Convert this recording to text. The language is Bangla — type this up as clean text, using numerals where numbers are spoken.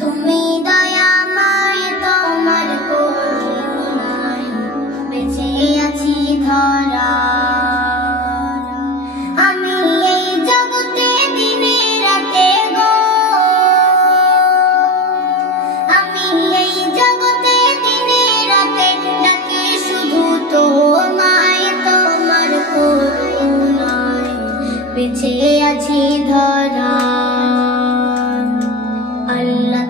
তুমি দয়াময়, তোমার করুণায় বেঁচে আছি ধরা। আমি এই জগতে দিনে রাতে গো, আমি এই জগতে দিনে রাতে ডাকি শুধু তোমায়, তোমার করুণায় বেঁচে আছি ধরা। আল্লাহ